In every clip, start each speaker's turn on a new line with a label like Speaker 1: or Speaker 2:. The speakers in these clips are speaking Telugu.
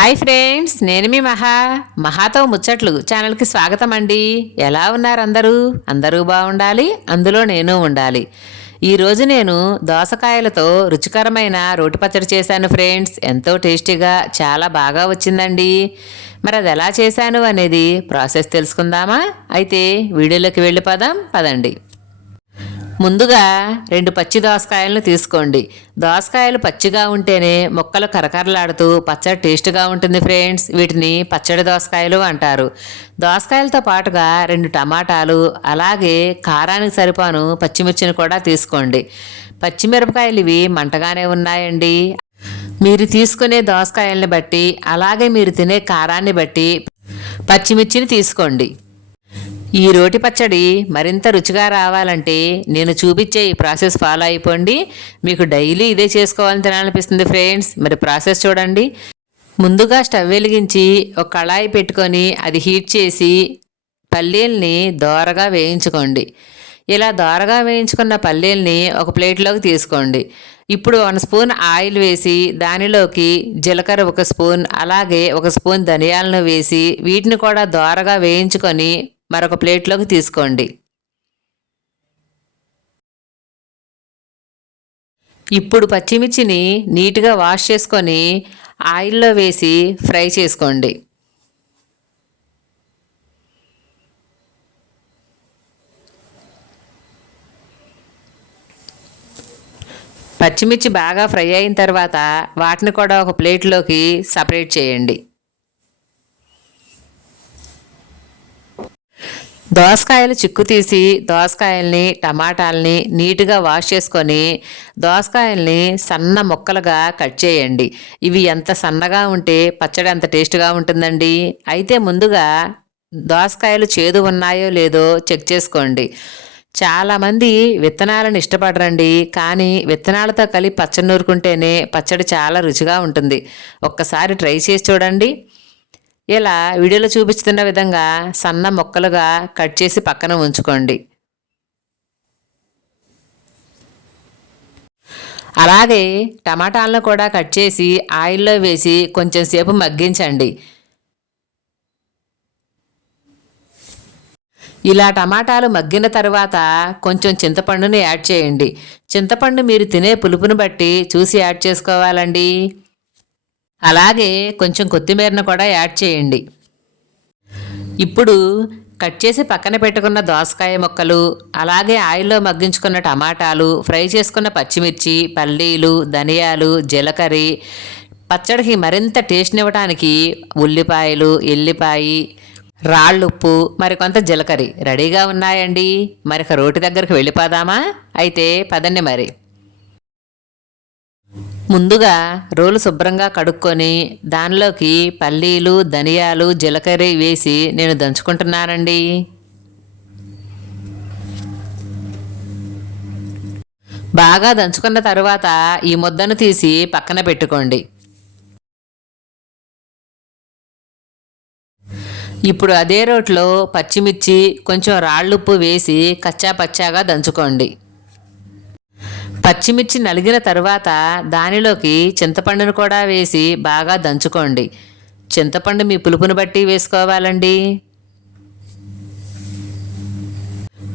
Speaker 1: హాయ్ ఫ్రెండ్స్ నేను మీ మహా మహాతో ముచ్చట్లు. ఛానల్కి స్వాగతం అండి ఎలా ఉన్నారు అందరూ? అందరూ బాగుండాలి అందులో నేను ఉండాలి. ఈరోజు నేను దోసకాయలతో రుచికరమైన రోటి పచ్చడి చేశాను ఫ్రెండ్స్. ఎంతో టేస్టీగా చాలా బాగా వచ్చిందండి. మరి అది ఎలా చేశాను అనేది ప్రాసెస్ తెలుసుకుందామా? అయితే వీడియోలోకి వెళ్ళిపోదాం పదండి. ముందుగా రెండు పచ్చి దోసకాయలను తీసుకోండి. దోసకాయలు పచ్చిగా ఉంటేనే మొక్కలు కరకరలాడుతూ పచ్చడి టేస్ట్గా ఉంటుంది ఫ్రెండ్స్. వీటిని పచ్చడి దోసకాయలు అంటారు. దోసకాయలతో పాటుగా రెండు టమాటాలు అలాగే కారానికి సరిపాను పచ్చిమిర్చిని కూడా తీసుకోండి. పచ్చిమిరపకాయలు ఇవి మంటగానే ఉన్నాయండి. మీరు తీసుకునే దోసకాయల్ని బట్టి అలాగే మీరు తినే కారాన్ని బట్టి పచ్చిమిర్చిని తీసుకోండి. ఈ రోటి పచ్చడి మరింత రుచిగా రావాలంటే నేను చూపించే ఈ ప్రాసెస్ ఫాలో అయిపోండి. మీకు డైలీ ఇదే చేసుకోవాలని తినాలనిపిస్తుంది ఫ్రెండ్స్. మరి ప్రాసెస్ చూడండి. ముందుగా స్టవ్ వెలిగించి ఒక కళాయి పెట్టుకొని అది హీట్ చేసి పల్లీల్ని దోరగా వేయించుకోండి. ఇలా దోరగా వేయించుకున్న పల్లీల్ని ఒక ప్లేట్లోకి తీసుకోండి. ఇప్పుడు వన్ స్పూన్ ఆయిల్ వేసి దానిలోకి జీలకర్ర ఒక స్పూన్ అలాగే ఒక స్పూన్ ధనియాలను వేసి వీటిని కూడా దోరగా వేయించుకొని మరొక ప్లేట్లోకి తీసుకోండి. ఇప్పుడు పచ్చిమిర్చిని నీట్గా వాష్ చేసుకొని ఆయిల్లో వేసి ఫ్రై చేసుకోండి. పచ్చిమిర్చి బాగా ఫ్రై అయిన తర్వాత వాటిని కూడా ఒక ప్లేట్లోకి సపరేట్ చేయండి. దోసకాయలు చిక్కు తీసి దోసకాయల్ని టమాటాలని నీట్గా వాష్ చేసుకొని దోసకాయల్ని సన్న ముక్కలుగా కట్ చేయండి. ఇవి ఎంత సన్నగా ఉంటే పచ్చడి అంత టేస్ట్గా ఉంటుందండి. అయితే ముందుగా దోసకాయలు చేదు ఉన్నాయో లేదో చెక్ చేసుకోండి. చాలామంది విత్తనాలను ఇష్టపడరండి. కానీ విత్తనాలతో కలిపి పచ్చడి నూరుకుంటేనే పచ్చడి చాలా రుచిగా ఉంటుంది. ఒక్కసారి ట్రై చేసి చూడండి. ఇలా వీడియోలో చూపిస్తున్న విధంగా సన్న ముక్కలుగా కట్ చేసి పక్కన ఉంచుకోండి. అలాగే టమాటాలను కూడా కట్ చేసి ఆయిల్లో వేసి కొంచెం సేపు మగ్గించండి. ఇలా టమాటాలు మగ్గిన తర్వాత కొంచెం చింతపండుని యాడ్ చేయండి. చింతపండు మీరు తినే పులుపును బట్టి చూసి యాడ్ చేసుకోవాలండి. అలాగే కొంచెం కొత్తిమీరను కూడా యాడ్ చేయండి. ఇప్పుడు కట్ చేసి పక్కన పెట్టుకున్న దోసకాయ ముక్కలు అలాగే ఆయిల్లో మగ్గించుకున్న టమాటాలు ఫ్రై చేసుకున్న పచ్చిమిర్చి పల్లీలు ధనియాలు జీలకర్ర పచ్చడికి మరింత టేస్ట్నివ్వడానికి ఉల్లిపాయలు ఎల్లిపాయి రాళ్ళుప్పు మరికొంత జీలకర్ర. రెడీగా ఉన్నాయండి. మరిక రోటి దగ్గరికి వెళ్ళిపోదామా? అయితే పదండి మరి. ముందుగా రోలు శుభ్రంగా కడుక్కొని దానిలోకి పల్లీలు ధనియాలు జీలకర్ర వేసి నేను దంచుకుంటున్నానండి. బాగా దంచుకున్న తర్వాత ఈ ముద్దను తీసి పక్కన పెట్టుకోండి. ఇప్పుడు అదే రోట్లో పచ్చిమిర్చి కొంచెం రాళ్ళుప్పు వేసి కచ్చా పచ్చాగా దంచుకోండి. పచ్చిమిర్చి నలిగిన తర్వాత దానిలోకి చింతపండును కూడా వేసి బాగా దంచుకోండి. చింతపండు మీ పులుపును బట్టి వేసుకోవాలండి.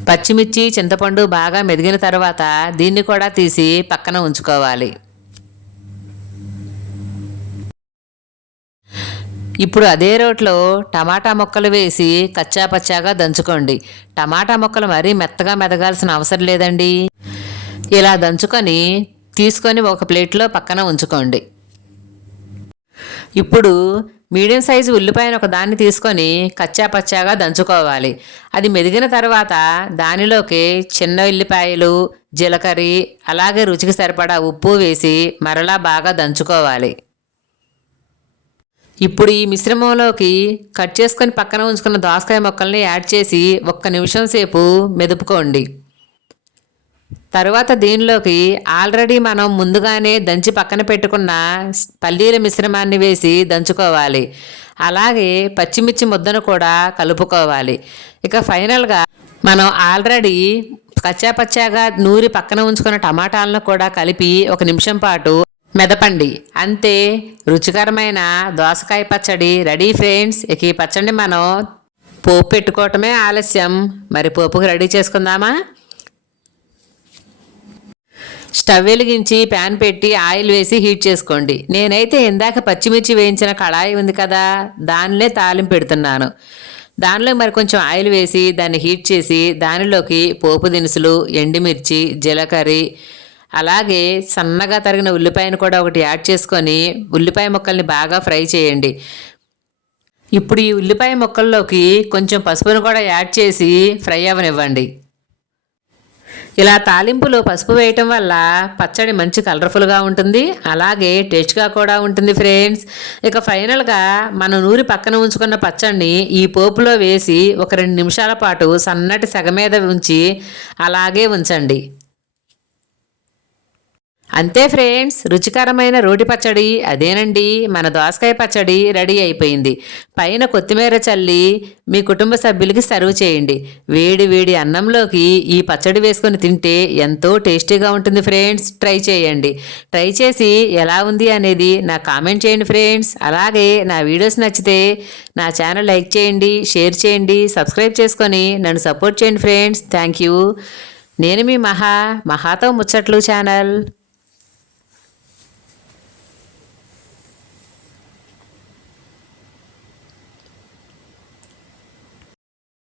Speaker 1: పచ్చిమిర్చి చింతపండు బాగా మెదిగిన తర్వాత దీన్ని కూడా తీసి పక్కన ఉంచుకోవాలి. ఇప్పుడు అదే రోట్లో టమాటా ముక్కలు వేసి కచ్చా పచ్చాగా దంచుకోండి. టమాటా ముక్కలు మరీ మెత్తగా మెదగాల్సిన అవసరం లేదండి. ఇలా దంచుకొని తీసుకొని ఒక ప్లేట్లో పక్కన ఉంచుకోండి. ఇప్పుడు మీడియం సైజు ఉల్లిపాయను ఒక దాన్ని తీసుకొని కచ్చా పచ్చాగా దంచుకోవాలి. అది మెదిగిన తర్వాత దానిలోకి చిన్న ఉల్లిపాయలు జీలకర్ర అలాగే రుచికి సరిపడా ఉప్పు వేసి మరలా బాగా దంచుకోవాలి. ఇప్పుడు ఈ మిశ్రమంలోకి కట్ చేసుకొని పక్కన ఉంచుకున్న దోసకాయ ముక్కల్ని యాడ్ చేసి ఒక్క నిమిషం సేపు మెదుపుకోండి. తరువాత దీనిలోకి ఆల్రెడీ మనం ముందుగానే దంచి పక్కన పెట్టుకున్న పల్లీల మిశ్రమాన్ని వేసి దంచుకోవాలి. అలాగే పచ్చిమిర్చి ముద్దను కూడా కలుపుకోవాలి. ఇక ఫైనల్గా మనం ఆల్రెడీ కచ్చాపచ్చాగా నూరి పక్కన ఉంచుకున్న టమాటాలను కూడా కలిపి ఒక నిమిషం పాటు మెదపండి. అంతే రుచికరమైన దోసకాయ పచ్చడి రెడీ ఫ్రెండ్స్. ఇక ఈ పచ్చడి మనం పోపు పెట్టుకోవటమే ఆలస్యం. మరి పోపుకి రెడీ చేసుకుందామా? స్టవ్ వెలిగించి ప్యాన్ పెట్టి ఆయిల్ వేసి హీట్ చేసుకోండి. నేనైతే ఇందాక పచ్చిమిర్చి వేయించిన కళాయి ఉంది కదా దానిలో తాలింపు పెడుతున్నాను. దానిలో మరి కొంచెం ఆయిల్ వేసి దాన్ని హీట్ చేసి దానిలోకి పోపు దినుసులు ఎండుమిర్చి జీలకర్రీ అలాగే సన్నగా తరిగిన ఉల్లిపాయను కూడా ఒకటి యాడ్ చేసుకొని ఉల్లిపాయ ముక్కల్ని బాగా ఫ్రై చేయండి. ఇప్పుడు ఈ ఉల్లిపాయ ముక్కల్లోకి కొంచెం పసుపును కూడా యాడ్ చేసి ఫ్రై అవ్వనివ్వండి. ఇలా తాలింపులో పసుపు వేయటం వల్ల పచ్చడి మంచి కలర్ఫుల్గా ఉంటుంది. అలాగే టేస్ట్గా కూడా ఉంటుంది ఫ్రెండ్స్. ఇక ఫైనల్గా మనం నూరి పక్కన ఉంచుకున్న పచ్చడిని ఈ పోపులో వేసి ఒక రెండు నిమిషాల పాటు సన్నటి సెగ మీద ఉంచి అలాగే ఉంచండి. అంతే ఫ్రెండ్స్ రుచికరమైన రోటి పచ్చడి అదేనండి మన దోసకాయ పచ్చడి రెడీ అయిపోయింది. పైన కొత్తిమీర చల్లి మీ కుటుంబ సభ్యులకి సర్వ్ చేయండి. వేడి వేడి అన్నంలోకి ఈ పచ్చడి వేసుకొని తింటే ఎంతో టేస్టీగా ఉంటుంది ఫ్రెండ్స్ ట్రై చేయండి. ట్రై చేసి ఎలా ఉంది అనేది నా కామెంట్ చేయండి ఫ్రెండ్స్. అలాగే నా వీడియోస్ నచ్చితే నా ఛానల్ లైక్ చేయండి షేర్ చేయండి సబ్స్క్రైబ్ చేసుకొని నన్ను సపోర్ట్ చేయండి ఫ్రెండ్స్. Thank you. నేను మీ మహా మహాతో ముచ్చట్లు ఛానల్.